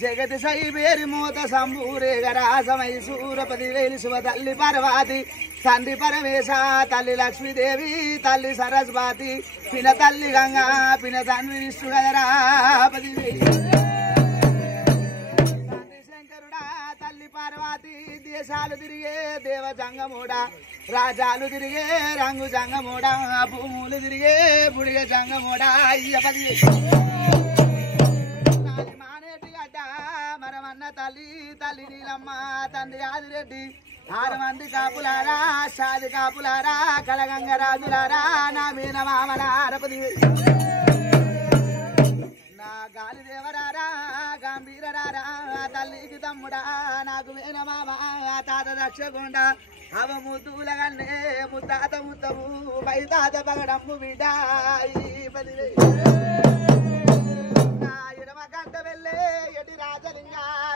जगत सही बेरी मोत संबूरे गरासमय सूरपति वेली शुभ तल्ली पार्वती तंड्री परमेश तल्ली लक्ष्मीदेवी तल्ली सरस्वती पिन तल्ली गंगा पिन तन्वी विष्णु गजरापति शंकरुड़ा तल्ली पार्वती देशालु तिरिगे देव जंगमोड़ा राजालु तिरिगे रंगु जंगमोड़ा भूमुलु तिरिगे बुड़िगे जंगमोड़ा अय्यपति तली तली नीलम्म तंड्री आदिरेड्डी 6 మంది కాపులారా షాది కాపులారా కలగంగరాజులారా నా మీన మామలారపది నా గాలి దేవరారా గంభీరరారా తల్లికి తమ్ముడా నాకు మీన మామ తాత దక్షగుండ అవ ముద్దులగన్నే ముత్తాత ముత్తము పై తాత పగడమ్ము బిడ్డ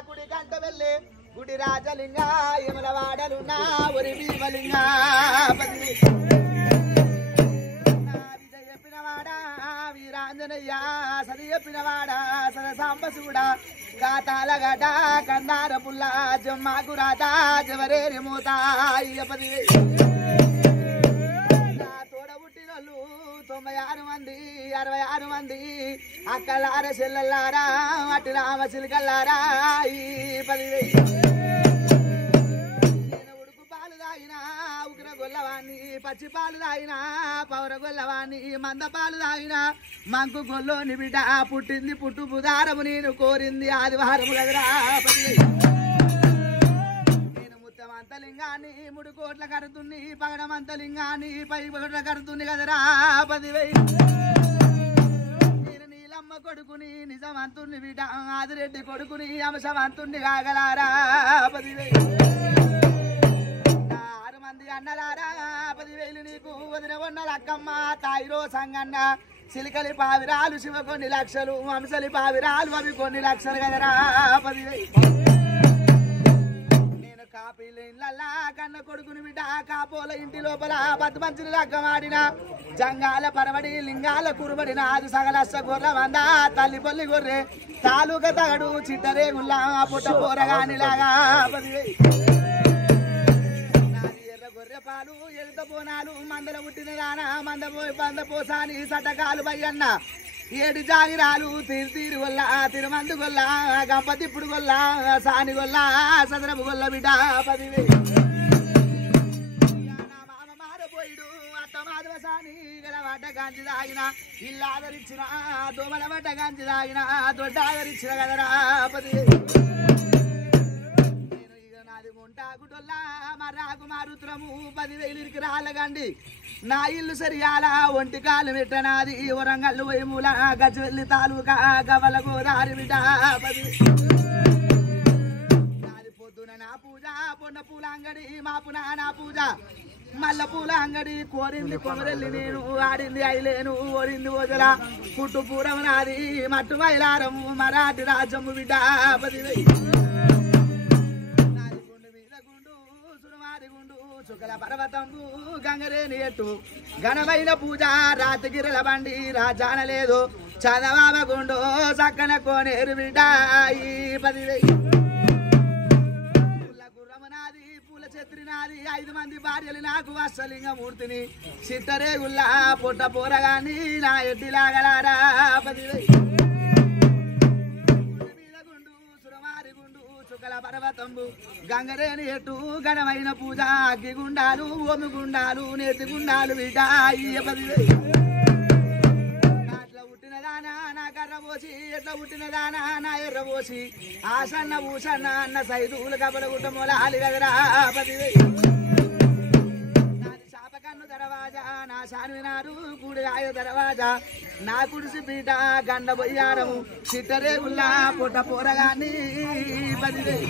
గుడి గంట వెళ్ళే గుడి రాజలింగ యమల వాడలున్నా ఒరి భీమలింగ విజయ చెప్పినవాడా వీరాంజనయ్య సరి చెప్పినవాడా సర సాంబశివుడా కాతాల గడ్డ కందార పుల్ల జమ్మాకు రాత జవరేరి మూత అయ్యపది 96 మంది 66 మంది అక్కలార చెల్లెల్లారా అటు రామ చిలుకల్లారా ఈ 10,000 నేను ఉడుకు పాలు తాగినా ఉగ్ర గొల్లవాణ్ణి పచ్చి పాలు తాగినా పౌర గొల్లవాణ్ణి మంద పాలు తాగినా మంకు గొల్లోని బిడ్డ పుట్టింది పుట్టు బుధారము నేను కోరింది ఆదివారము కదరా 10,000 లింగాన్ని 3 కోట్ల కడుతుంది పగడమంత లింగాన్ని 10 కోట్ల కడుతుంది కదరా 10,000 నేను నీలమ్మ కొడుకుని నిజమంతుని బిడ్డ ఆదిరెడ్డి కొడుకుని అంశవంతుని కాగలారా 10,000 6 మంది అన్నలారా 10,000 నీకు వదిన ఉన్న లక్కమ్మ తాయిరో సంగన్న చిలికలి పావిరాలు శివ కొన్ని లక్షలు అంశలి పావిరాలు అవి కొన్ని లక్షలు కదరా 10,000 పిల్లల కన్న కొడుకుని బిడ్డ కాపోల ఇంటి లోపల బతుమంచులు లగ్గమాడిన జంగాల పరవడి లింగాల కురుబడిన అది సగలస్స గొర్ర వంద తల్లి పొల్లి గొర్రె తాలూక తగడు చిట్టరేగుల్లా పుట్ట పోరగానిలాగా ఎర్ర గొర్రె పాలు ఎరుత బోనాలు మందల పుట్టిన దాన మంద పోసాని సటకాలు బయ్యన్న ఏడు జాగిరాలు తీరు గొల్ల తిరుమందు గొల్ల గంపతిప్పుడు గొల్ల సాని గొల్ల సదరపు గొల్ల బిడ్డ 10,000 మామ మారపోయిడు అత్త మాధవ సాని గలవాట గాంచి తాగిన ఇల్లు ఆదరించిన దోమల వడ్డ గాంచి తాగిన దొడ్డ ఆదరించిన కదరా 10,000 నేను ఇక నాది గుంటాకుటొల్లా మర్రాకు మారుత్రము 10,000 ఇరికి రాలగండి నా ఇల్లు సరియాల ఒంటి కాలు పెట్టనాది వరంగల్లు వైమూల గజవెల్లి తాలూకా గవల గోదారి బిడ్డ 10,000 పొద్దున నా పూజ పొన్న పూల అంగడి మాపున నా పూజ మల్ల పూల అంగడి కోరింది కొమరెల్లి నేను ఆడింది ఐలేను ఓరింది ఓజల పుట్టు పూరం నాది మట్టు మైలారము మరాఠి రాజ్యము బిడ్డ 10,000 చుకల పర్వతంబు గంగరేని ఎట్టు ఘనమైన పూజ రాతగిరల బండి రాజాన లేదు చదవాబ గుండు చక్కన కోనేరు బిడ్డ 10,000 గుర్రమనాది పూల చెత్రినాది 5 మంది భార్యలు నాకు వత్సలింగమూర్తిని చిట్టరేగుల్లా పుట్ట పోరగాని నా ఎడ్డిలాగలారా 10,000 చుకల పర్వతంబు గంగరేని ఎట్టు ఘనమైన పూజ అగ్గి గుండాలు ఓమి గుండాలు నేతి గుండాలు బిడ్డ 10,000 అట్లా పుట్టినదానా నా కర్ర పోసి ఎట్లా పుట్టినదానా నా ఎర్ర పోసి ఆసన్న భూసన్న అన్న సైదులు కబల గుట్ట మొలాలి కదరా 10,000 కన్ను దరవాజా నా శాన్వినారు కూడిగాయ దరవాజా నా కుడిసి పీట గండ బొయ్యారము చిట్టరేగుల్లా పుట్ట పోరగాని 10,000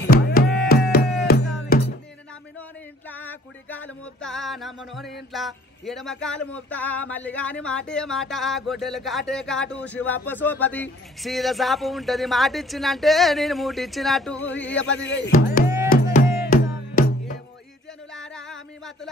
నేను నమ్మినోని ఇంట్లా కుడికాలు మోపుతా నమ్మనోని ఇంట్లా ఎడమకాలు మోపుతా మళ్ళీ గాని మాటే మాట గొడ్డలు కాటే కాటు శివప్ప సోపతి సీద సాపు ఉంటది మాటిచ్చినంటే నేను మూటిచ్చినట్టు 10,000 ఏమో ఈ జనులారా మీ మతుల